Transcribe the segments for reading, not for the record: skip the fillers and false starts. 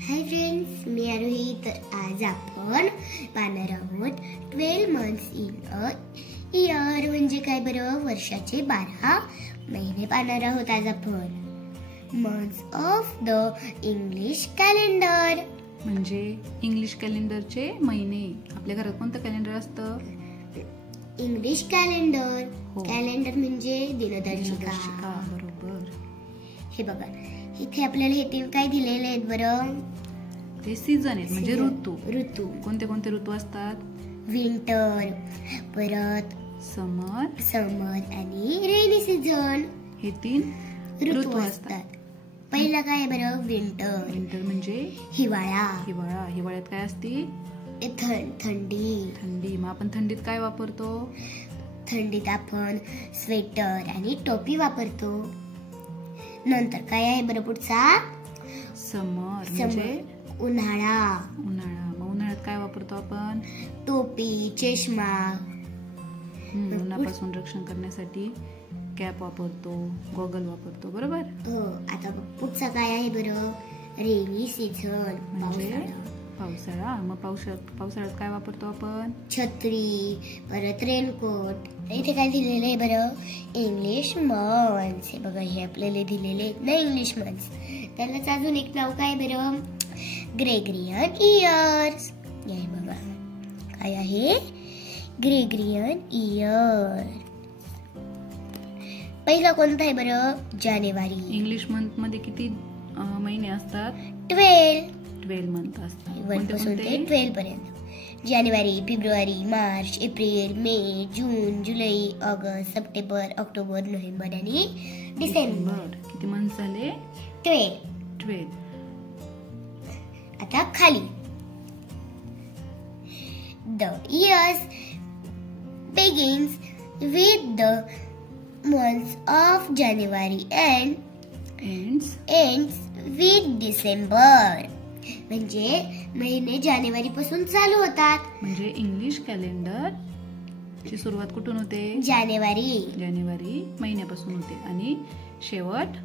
Hi friends, मी आरोही. तर आज आपण पाहणार आहोत 12 मंथ्स इन अ इयर म्हणजे काय बरं. वर्षाचे 12 महिने पाहणार आहोत आज आपण. Months of the English calendar म्हणजे इंग्लिश कॅलेंडरचे महिने. आपल्या घरात कोणतं कॅलेंडर असतं? English calendar. हो. कॅलेंडर म्हणजे दिनदर्शिका. बरोबर. हे बघा, इथे आपल्याला हे तीन काय दिलेले आहेत बरं. ते सीझन आहेत म्हणजे ऋतू. ऋतू कोणते कोणते ऋतू असतात? विंटर, परत समर आणि रेनी सीझन. हे 3 ऋतू असतात. पहिला काय बरं, विंटर. विंटर म्हणजे हिवाळा. हिवाळ्यात काय असते? थंडी. मग आपण थंडीत काय वापरतो? थंडीत आपण स्वेटर आणि टोपी वापरतो. नंतर काय आहे बरं पुढचा, समर म्हणजे उन्हाळा. मग उन्हाळ्यात काय वापरतो आपण? टोपी, चष्मा. उन्हापासून रक्षण करण्यासाठी कॅप वापरतो, गॉगल वापरतो. बरोबर. हो. आता पुढचा काय आहे बरं, रेनी सीझन म्हणजे पावसाळा. मग पावसाळ्यात काय वापरतो आपण? छत्री, परत रेनकोट. इथे काय दिलेलं आहे बरं, इंग्लिश मंथ्स. हे बघा, हे आपल्याला दिलेले आहेत ना इंग्लिश मंथ्स. त्यालाच अजून एक नाव काय बरं, ग्रेगरियन इयर्स. हे बघा काय आहे, ग्रेगरियन इयर. पहिला कोणता आहे बरं, जानेवारी. इंग्लिश मंथ मध्ये किती महिने असतात? 12 मंथ असतात. 1 पासून ते 12 पर्यंत. जानेवारी, फेब्रुवारी, मार्च, एप्रिल, मे, जून, जुलै, ऑगस्ट, सप्टेंबर, ऑक्टोबर, नोव्हेंबर आणि डिसेंबर. किती मंथ झाले? 12. आता खाली, the years begins with the months of January and ends with December. म्हणजे महिने जानेवारी पासून चालू होतात. म्हणजे इंग्लिश कॅलेंडर ची सुरुवात कुठून होते? जानेवारी महिन्यापासून होते आणि शेवट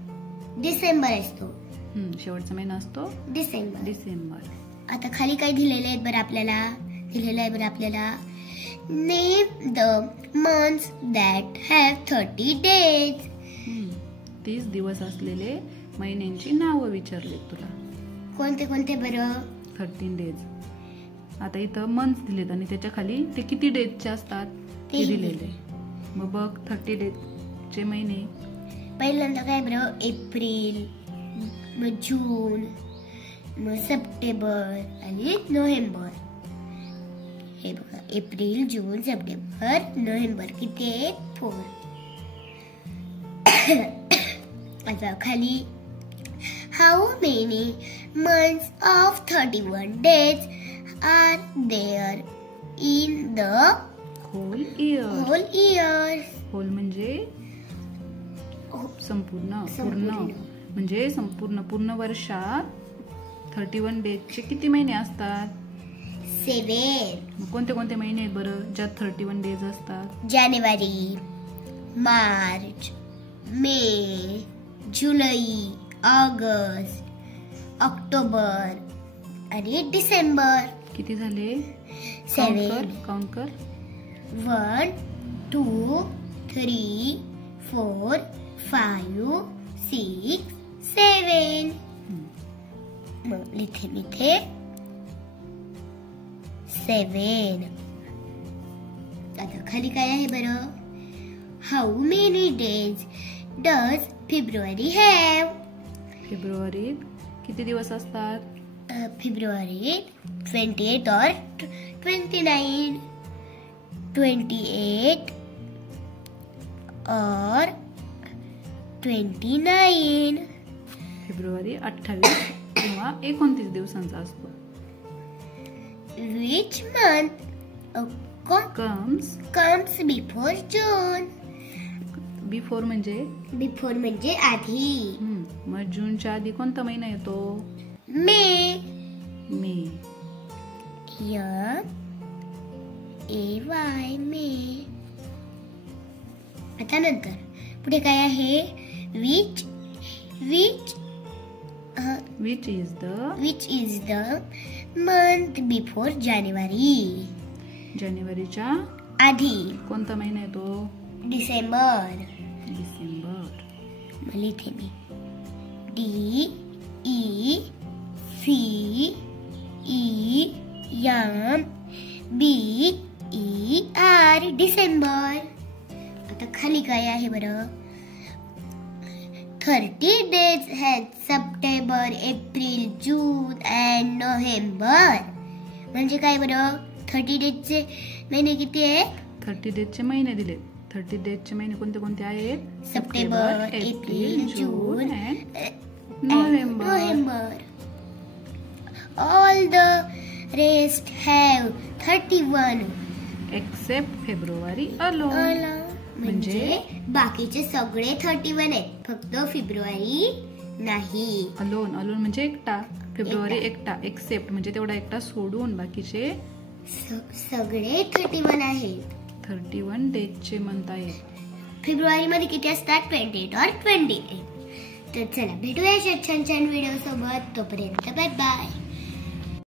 डिसेंबर असतो. शेवटचा महिना असतो डिसेंबर. आता खाली काय दिलेले आहेत बरं आपल्याला, name the months that have 30 days. 30 दिवस असलेले महिन्यांची नावं विचारले तुला. कोणते कोणते बरं? 13 days. आता इथं मंथ्स दिलेत आणि त्याच्या खाली ते किती डेजचे असतात ते दिलेले. मग बघ, 30 days चे महिने. पहिल्यांदा काय बरं, एप्रिल, मग जून, मग सप्टेंबर आणि नोव्हेंबर. हे बघा, एप्रिल, जून, सप्टेंबर, नोव्हेंबर. किती आहेत? 4. आता खाली, how many months of 31 days are there in the whole year. Whole म्हणजे संपूर्ण. म्हणजे पूर्ण वर्षात 31 डेजचे किती महिने असतात? 7. कोणते कोणते महिने आहेत बरं ज्यात 31 डेज असतात? जानेवारी, मार्च, मे, जुलै, ऑगस्ट, ऑक्टोबर आणि डिसेंबर. किती झाले? 7. काउंट कर. 1 2 3 4 5 6 7. मग लिथे 7. आता खाली काय आहे बरं, how many days does February have. फेब्रुवारीत किती दिवस असतात? फेब्रुवारीत 28 or 29. 28 or 29. फेब्रुवारी 28 किंवा 29 दिवसांचा असतो. Which month comes before June? Before म्हणजे आधी. मग जूनच्या आधी कोणता महिना येतो? मे. मे. आता नंतर पुढे काय आहे, which which is the month before January. जानेवारीच्या आधी कोणता महिना येतो? डिसेंबर. डिसेंबर. लिहिते मी DECEMBER डिसेंबर. आता खाली काय आहे बरं? 30 days आहेत September, April, June and November. म्हणजे काय बरं? 30 डेजचे महिने किती आहेत? 30 डेजचे महिने दिले. 30 डेजचे महिने कोणते कोणते आहेत? September, April, June and November. All the rest have 31 except February alone. म्हणजे बाकीचे सगळे 31 आहेत, फक्त फेब्रुवारी नाही. अलोन म्हणजे एकटा. फेब्रुवारी एकटा. एक्सेप्ट म्हणजे तेवढा एकटा सोडून बाकीचे सगळे 31 आहेत. 31 डेजचे मंथ आहेत. फेब्रुवारी मध्ये किती असतात? 28 और 28. तर चला भेटूया छान छान व्हिडिओ सोबत. तोपर्यंत बाय बाय.